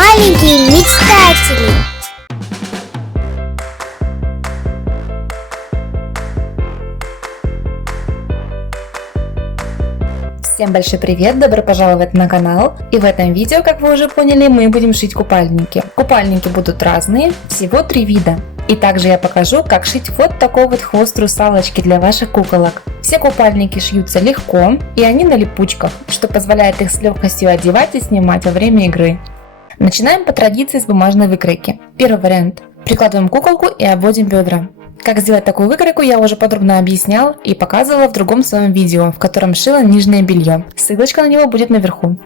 маленькие мечтатели. Всем большой привет, добро пожаловать на канал. И в этом видео, как вы уже поняли, мы будем шить купальники. Купальники будут разные, всего 3 вида. И также я покажу, как шить вот такой вот хвост русалочки для ваших куколок. Все купальники шьются легко, и они на липучках, что позволяет их с легкостью одевать и снимать во время игры. Начинаем по традиции с бумажной выкройки. Первый вариант. Прикладываем куколку и обводим бедра. Как сделать такую выкройку, я уже подробно объяснял и показывала в другом своем видео, в котором шила нижнее белье. Ссылочка на него будет наверху.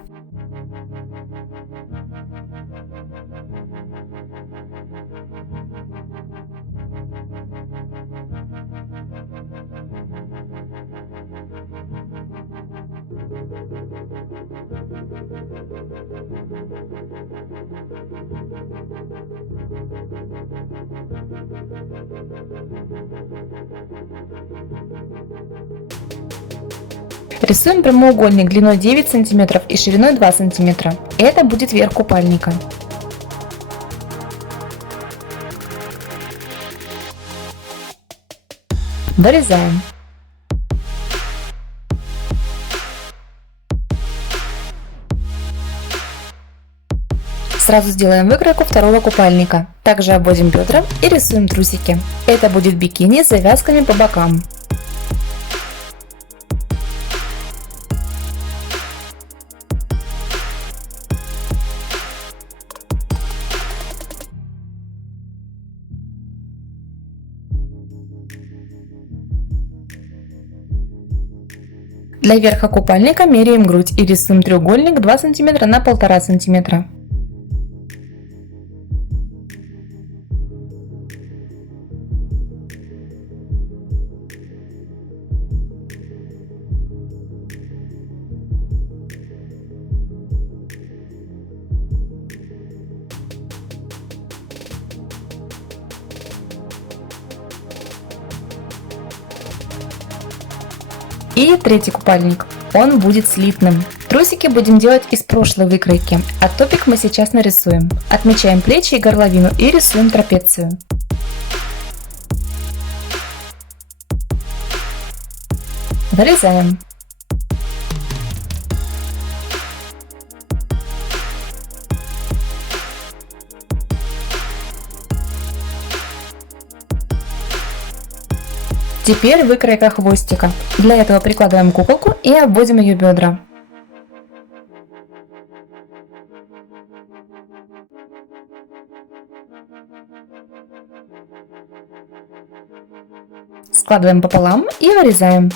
Рисуем прямоугольник длиной 9 см и шириной 2 см. Это будет верх купальника. Вырезаем. Сразу сделаем выкройку второго купальника. Также обводим бедра и рисуем трусики. Это будет бикини с завязками по бокам. Для верха купальника меряем грудь и рисуем треугольник 2 см на 1,5 см. И третий купальник, он будет слитным. Трусики будем делать из прошлой выкройки, а топик мы сейчас нарисуем. Отмечаем плечи и горловину и рисуем трапецию. Вырезаем. Теперь выкройка хвостика. Для этого прикладываем куколку и обводим ее бедра. Складываем пополам и вырезаем.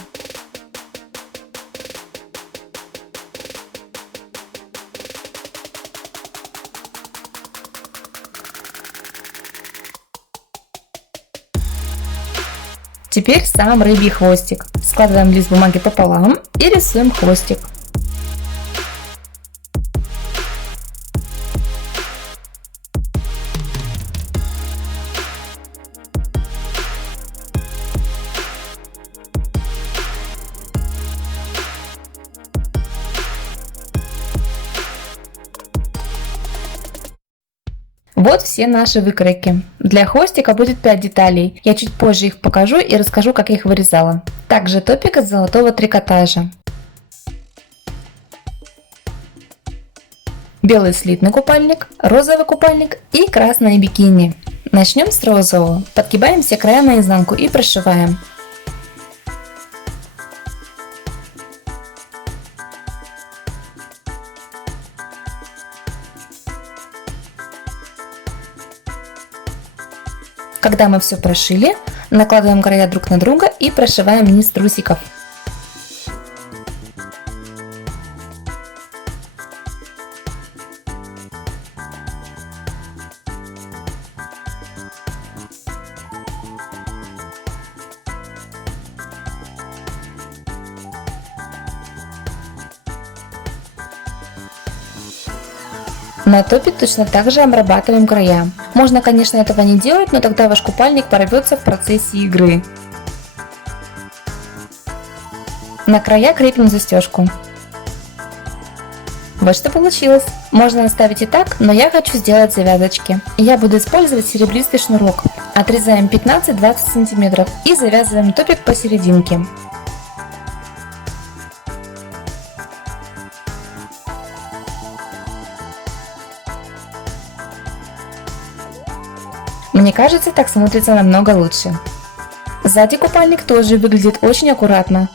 Теперь сам рыбий хвостик. Складываем лист бумаги пополам и рисуем хвостик. Вот все наши выкройки. Для хвостика будет 5 деталей. Я чуть позже их покажу и расскажу, как я их вырезала. Также топик из золотого трикотажа. Белый слитный купальник, розовый купальник и красное бикини. Начнем с розового. Подгибаем все края наизнанку и прошиваем. Когда мы все прошили, накладываем края друг на друга и прошиваем низ трусиков. На топе точно так же обрабатываем края. Можно, конечно, этого не делать, но тогда ваш купальник порвется в процессе игры. На края крепим застежку. Вот что получилось. Можно оставить и так, но я хочу сделать завязочки. Я буду использовать серебристый шнурок. Отрезаем 15-20 см и завязываем топик посерединке. Мне кажется, так смотрится намного лучше. Сзади купальник тоже выглядит очень аккуратно.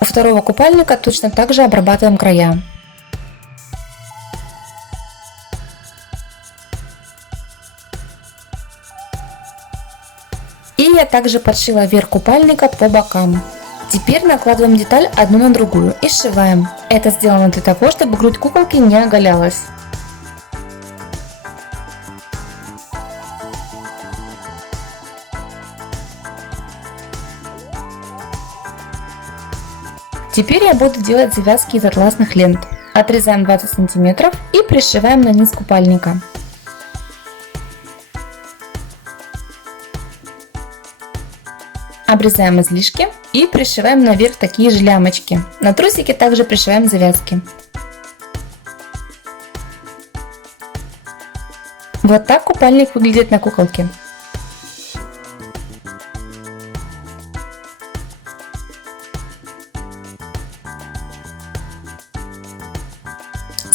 У второго купальника точно так же обрабатываем края. И я также подшила верх купальника по бокам. Теперь накладываем деталь одну на другую и сшиваем. Это сделано для того, чтобы грудь куколки не оголялась. Теперь я буду делать завязки из атласных лент. Отрезаем 20 см и пришиваем на низ купальника. Обрезаем излишки и пришиваем наверх такие же лямочки. На трусики также пришиваем завязки. Вот так купальник выглядит на куколке.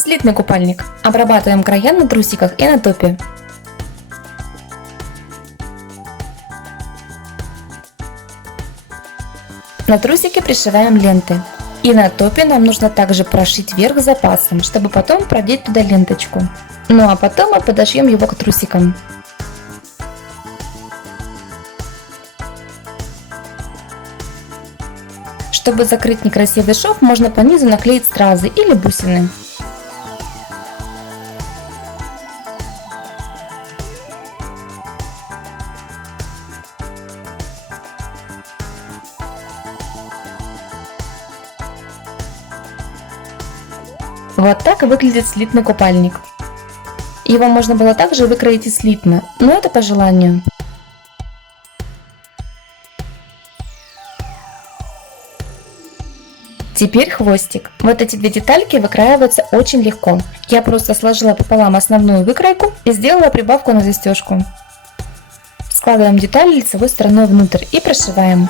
Слитный купальник. Обрабатываем края на трусиках и на топе. На трусике пришиваем ленты. И на топе нам нужно также прошить верх запасом, чтобы потом продеть туда ленточку. Ну а потом мы подошьем его к трусикам. Чтобы закрыть некрасивый шов, можно по низу наклеить стразы или бусины. Вот так выглядит слитный купальник. Его можно было также выкроить и слитно, но это по желанию. Теперь хвостик. Вот эти две детальки выкраиваются очень легко. Я просто сложила пополам основную выкройку и сделала прибавку на застежку. Складываем деталь лицевой стороной внутрь и прошиваем.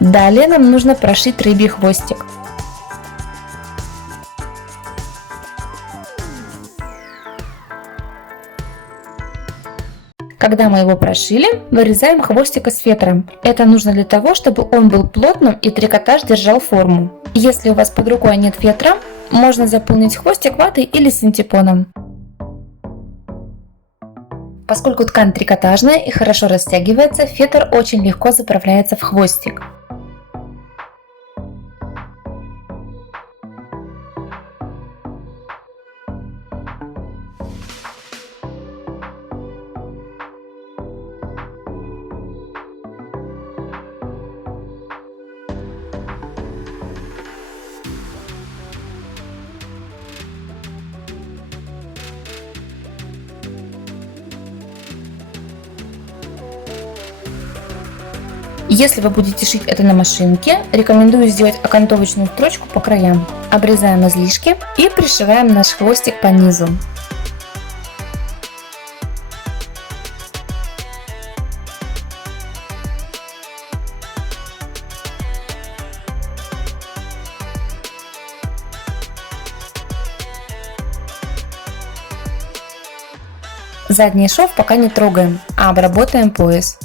Далее нам нужно прошить рыбий хвостик. Когда мы его прошили, вырезаем хвостик из фетра. Это нужно для того, чтобы он был плотным и трикотаж держал форму. Если у вас под рукой нет фетра, можно заполнить хвостик ватой или синтепоном. Поскольку ткань трикотажная и хорошо растягивается, фетр очень легко заправляется в хвостик. Если вы будете шить это на машинке, рекомендую сделать окантовочную строчку по краям. Обрезаем излишки и пришиваем наш хвостик по низу. Задний шов пока не трогаем, а обработаем пояс.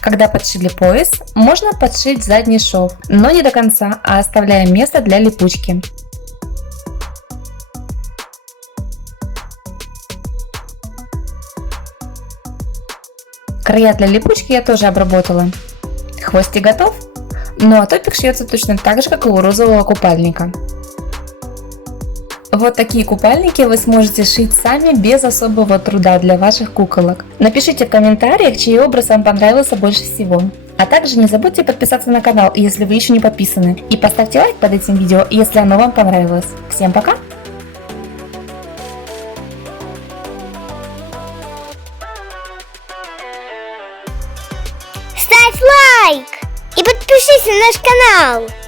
Когда подшили пояс, можно подшить задний шов, но не до конца, а оставляя место для липучки. Края для липучки я тоже обработала. Хвостик готов, ну а топик шьется точно так же, как и у розового купальника. Вот такие купальники вы сможете шить сами без особого труда для ваших куколок. Напишите в комментариях, чей образ вам понравился больше всего. А также не забудьте подписаться на канал, если вы еще не подписаны. И поставьте лайк под этим видео, если оно вам понравилось. Всем пока! Ставь лайк и подпишись на наш канал.